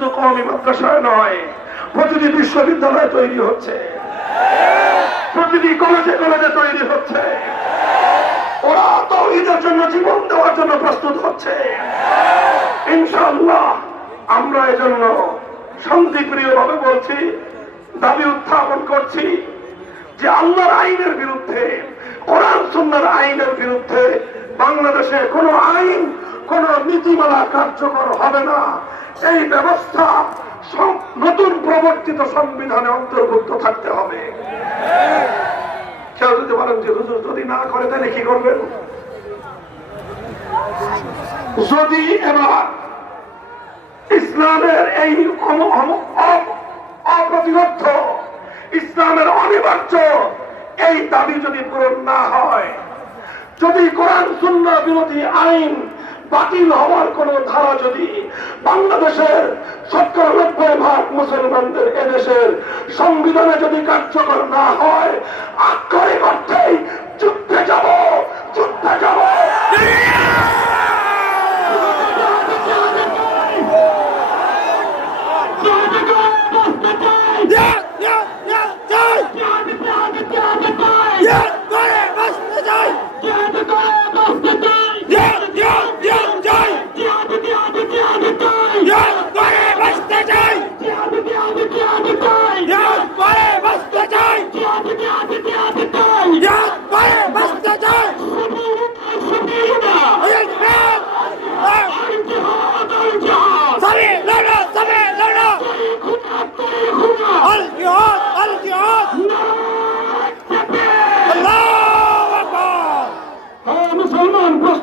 শুধু কমই মাদ্রাসায় নয়। প্রতিটি বিশ্ববিদ্যালয়ে তৈরি হচ্ছে। প্রতিটি কলেজে কলেজে তৈরি হচ্ছে। ওরা তৌহিদের জন্য জীবন দেওয়ার জন্য প্রস্তুত হচ্ছে। ইনশাআল্লাহ আমরা এজন্য শান্তিপ্রিয় ভাবে বলছি, দাবি উত্থাপন করছি যে আল্লাহর আইনের বিরুদ্ধে কোরআন সুন্নার আইনের বিরুদ্ধে বাংলাদেশে কোনো আইন, কোন নীতিমালা কার্যকর হবে না। এই ব্যবস্থা নতুন প্রবর্তিত সংবিধানে অন্তর্ভুক্ত থাকতে হবে। কেউ যদি বলেন যে হুজুর, যদি না করে তাহলে কি করবেন? যদি এবার ইসলামের এই অপ্রতিরোধ, ইসলামের অনিবার্য এই দাবি যদি পূরণ না হয়, যদি কোরআন শূন্য বিরোধী আইন বাতিল হওয়ার কোন ধারা যদি বাংলাদেশের সত্তর নব্বই ভাগ মুসলমানদের এদেশের সংবিধানে যদি কার্যকর না হয়, আক্ষরিক অর্থেই যুদ্ধে যাব যুদ্ধে যাব। Yeah,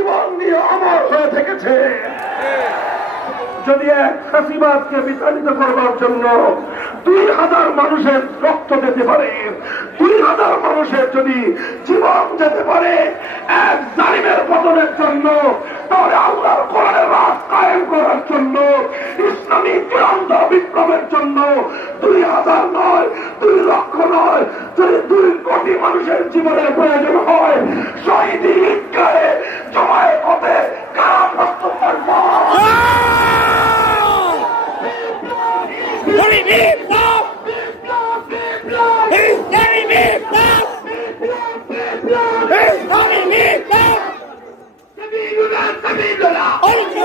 জীবন দিয়ে অমর হয়ে থেকেছে। যদি এক ফাঁসিবাদকে বিতাড়িত করবার জন্য দুই হাজার মানুষের রক্ত যেতে পারে, দুই হাজার মানুষের যদি জীবন যেতে পারে এক জালিমের পতনের জন্য, তাহলে আল্লাহর কোরআনের রাত কায়েম করার জন্য ইসলামী চূড়ান্ত বিপ্লবের জন্য দুই হাজার নয় দুই লক্ষ নয় যদি দুই কোটি মানুষের জীবনের প্রয়োজন হয় শহীদি ঈদগাহে জমায়েত হতে কারা প্রস্তুত থাকব? Very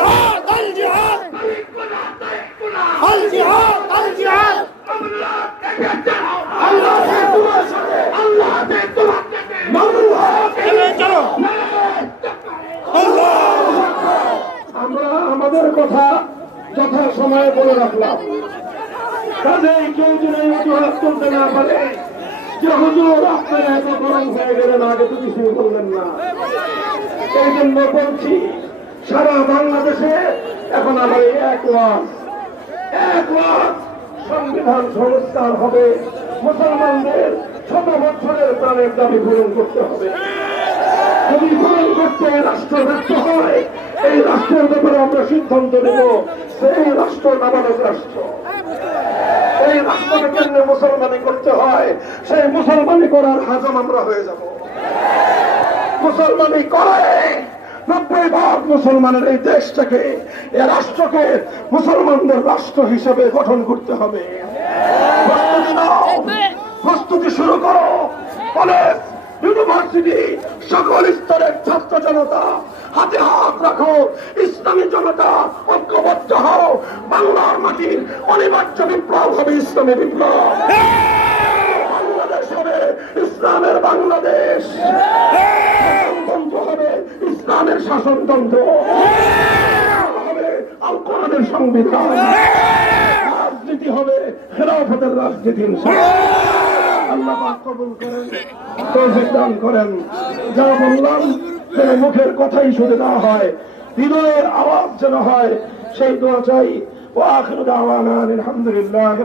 আমাদের কথা যথা সময়ে বলে রাখলাম। কাজেই কেউ এই অজুহাত করতে না পারে, যে হুজুর আপনারা এত গরম হয়ে গেলেন, আগে তো কিছুই বললেন না। এই জন্য বলছি, সারা বাংলাদেশে এখন আমার এক ওয়াজ। এক ওয়াজ সংবিধান সংস্কার হবে। মুসলমানদের ছোট বছরের প্রাণের দাবি পূরণ করতে হবে। যদি পূরণ করতে রাষ্ট্র ব্যর্থ হয়। এই রাষ্ট্রের ব্যাপারে আমরা সিদ্ধান্ত নেব। সেই রাষ্ট্র নাবালক রাষ্ট্র। এই রাষ্ট্রকে কেন্দ্রে মুসলমানি করতে হয়। সেই মুসলমানি করার হাজম আমরা হয়ে যাব। মুসলমানি করে। মুসলমানের এই দেশটাকে, এ রাষ্ট্রকে মুসলমানদের রাষ্ট্র হিসেবে গঠন করতে হবে। প্রস্তুতি শুরু করো। কলেজ ইউনিভার্সিটি সকল স্তরের ছাত্র জনতা, হাতে হাত রাখো। ইসলামী জনতা, ঐক্যবদ্ধ হও। বাংলার মাটির অনিবার্য বিপ্লব হবে ইসলামী বিপ্লব। বাংলাদেশ হবে ইসলামের বাংলাদেশ। কোরআনের শাসনতন্ত্র। কোরআনের সংবিধান। রাজনীতি হবে খেলাফতের রাজনীতি দান করেন। যা বললাম মুখের কথাই শুনে হয় আওয়াজ যেন হয়, সেই দোয়া চাই। ও আলহামদুলিল্লাহ